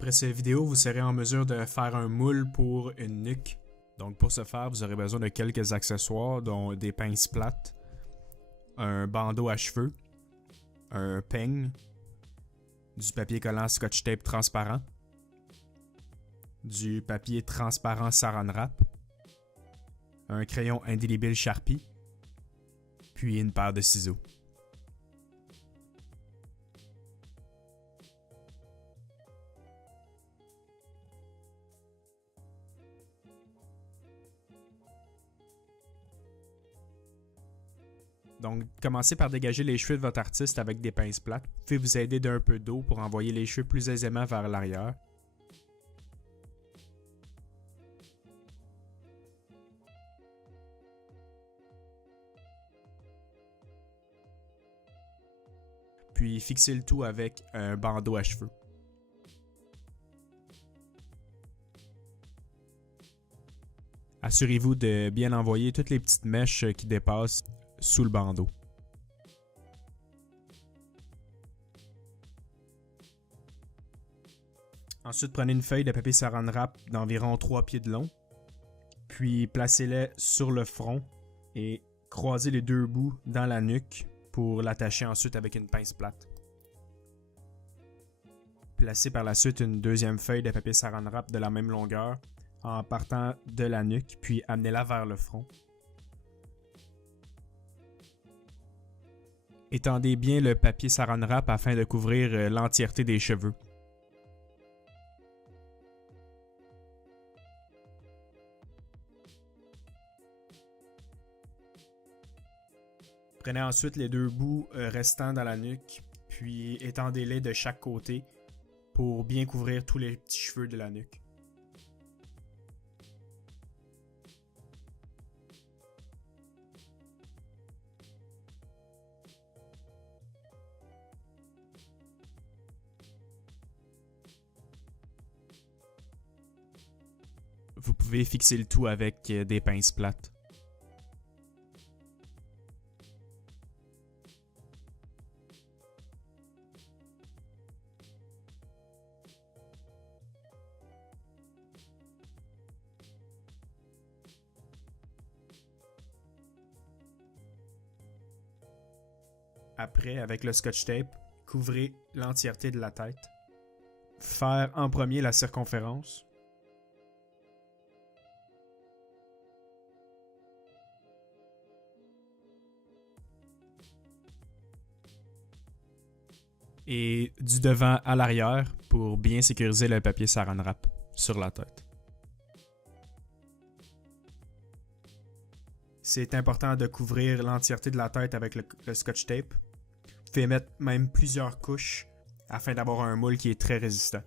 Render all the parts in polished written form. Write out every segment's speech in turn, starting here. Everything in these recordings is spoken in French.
Après cette vidéo, vous serez en mesure de faire un moule pour une nuque. Donc pour ce faire, vous aurez besoin de quelques accessoires, dont des pinces plates, un bandeau à cheveux, un peigne, du papier collant Scotch Tape transparent, du papier transparent Saran Wrap, un crayon indélébile Sharpie, puis une paire de ciseaux. Donc, commencez par dégager les cheveux de votre artiste avec des pinces plates. Vous pouvez vous aider d'un peu d'eau pour envoyer les cheveux plus aisément vers l'arrière. Puis, fixez le tout avec un bandeau à cheveux. Assurez-vous de bien envoyer toutes les petites mèches qui dépassent sous le bandeau. Ensuite, prenez une feuille de papier Saran Wrap d'environ 3 pieds de long, puis placez-les sur le front et croisez les deux bouts dans la nuque pour l'attacher ensuite avec une pince plate. Placez par la suite une deuxième feuille de papier Saran Wrap de la même longueur en partant de la nuque, puis amenez-la vers le front. Étendez bien le papier Saran Wrap afin de couvrir l'entièreté des cheveux. Prenez ensuite les deux bouts restants dans la nuque, puis étendez-les de chaque côté pour bien couvrir tous les petits cheveux de la nuque. Vous pouvez fixer le tout avec des pinces plates. Après, avec le Scotch Tape, couvrez l'entièreté de la tête. Faire en premier la circonférence. Et du devant à l'arrière pour bien sécuriser le papier Saran Wrap sur la tête. C'est important de couvrir l'entièreté de la tête avec le Scotch Tape. Vous pouvez mettre même plusieurs couches afin d'avoir un moule qui est très résistant.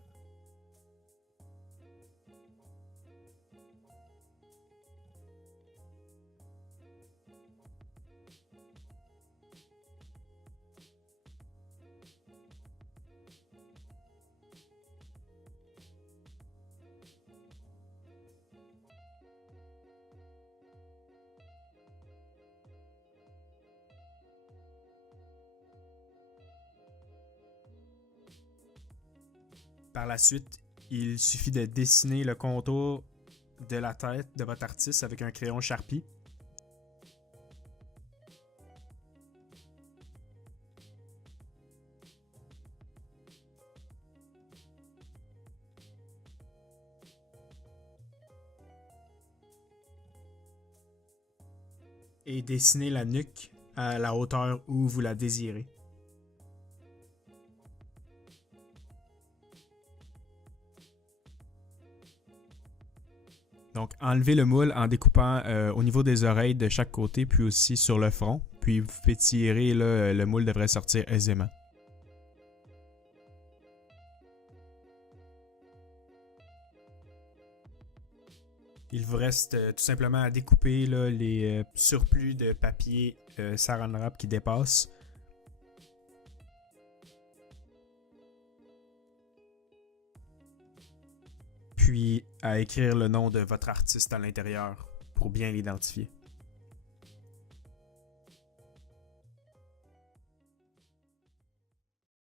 Par la suite, il suffit de dessiner le contour de la tête de votre artiste avec un crayon Sharpie. Et dessiner la nuque à la hauteur où vous la désirez. Donc, enlevez le moule en découpant au niveau des oreilles de chaque côté, puis aussi sur le front. Puis vous pouvez tirer, là, le moule devrait sortir aisément. Il vous reste tout simplement à découper là, les surplus de papier Saran Wrap qui dépassent. Puis à écrire le nom de votre artiste à l'intérieur pour bien l'identifier.